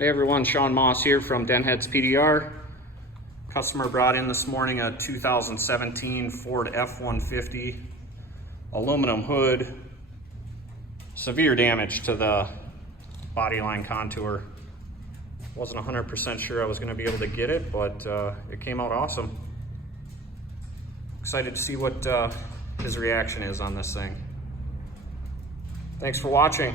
Hey everyone, Sean Moss here from Dentheads PDR. Customer brought in this morning a 2017 Ford F150 aluminum hood. Severe damage to the body line contour. Wasn't 100% sure I was going to be able to get it, but it came out awesome. Excited to see what his reaction is on this thing. Thanks for watching.